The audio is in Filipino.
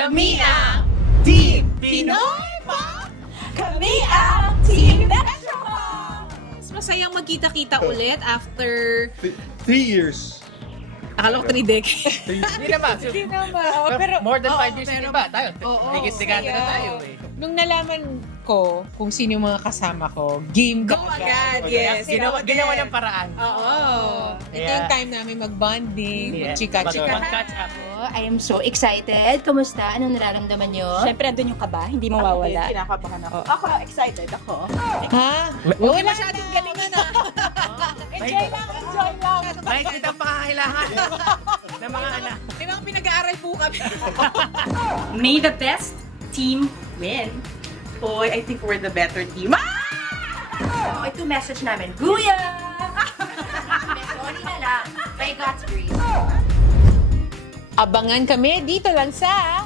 Kami ang Team Pinoy Pa! Kami ang Team Metro! Masayang magkita-kita ulit after, 3 years. akala ko 3 decades. Hindi naman. Hindi naman. Pero more than 5 years, pero- hindi ba? Tayo, Oo, higit-digata na saya. tayo eh. Nung nalaman ko kung sino yung mga kasama ko, game Go ka agad, agad. yes. Ginawa ng paraan. Oo. Ito yung time namin mag-bonding, chika-chika. Mag-catch up. I am so excited. Kumusta? Anong nararamdaman nyo? Siyempre, andun yung kaba, hindi mawawala. Kinakabahan ako. Ako, excited ako. Ha? Huwag masyadong galingan na. Enjoy lang. Kahit kitang pangangailangan ng mga anak. May mga pinag-aaral po kami. May the best team win. Boy, I think we're the better team. Oh, ito message namin. Guya! Sorry na lang. By God's grace. Abangan kami dito lang sa